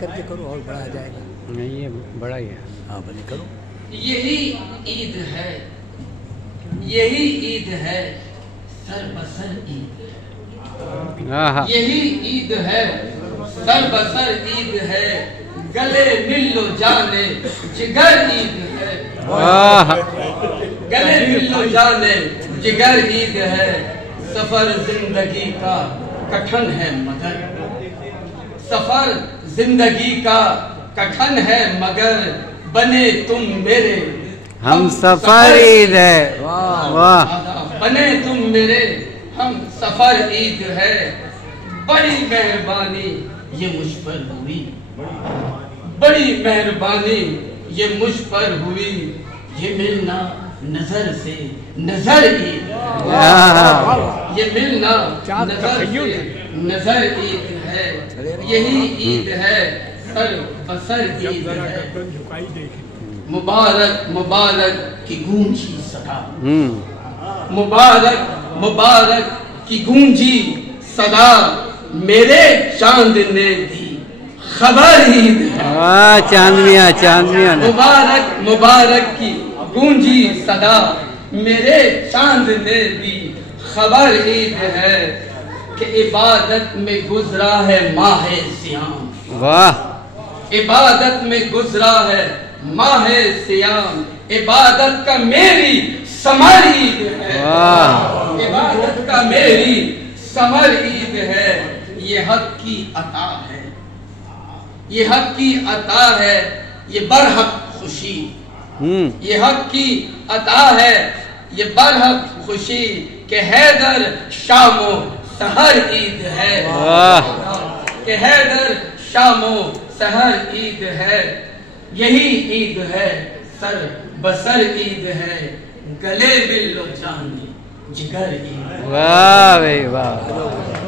करके करो और बढ़ा जाएगा। नहीं ये बड़ा ही है। हाँ भले करो। यही ईद है, यही ईद है, सर बसर ईद। यही ईद है, सर बसर ईद है, गले मिल लो जाने जिगर ईद है। गले मिल लो जाने जिगर ईद है। सफर जिंदगी का कठिन है मगर, सफर जिंदगी का कठिन है मगर, बने तुम मेरे हम सफर ईद है। वाह बने तुम मेरे हम सफर ईद है। बड़ी मेहरबानी ये मुझ पर हुई, बड़ी मेहरबानी ये मुझ पर हुई, ये मिलना नजर से नजर ईद, ये मिलना नजर से नजर ईद है। यही ईद है, सर बसर ईद है। मुबारक मुबारक की गूंजी सदा, मुबारक मुबारक की गूंजी सदा, मेरे चांद ने दी खबर ईद है। चांदनिया चांदनिया मुबारक मुबारक की गूंजी सदा, मेरे चांद ने दी खबर ईद है, कि इबादत में गुजरा है माहे सियाम। वाह इबादत में गुजरा है माहे सियाम, इबादत का मेरी समर ईद है। इबादत का मेरी समर ईद है। ये हक की अता है, ये हक की अता है, ये बरहक खुशी। ये हक की अता है, ये बरहक खुशी, के हैदर शामो सहर ईद है। के हैदर शामो सहर ईद है। यही ईद है, सर बसर ईद है, गले मिल लो जाने जिगर ईद। वाह भाई वाह।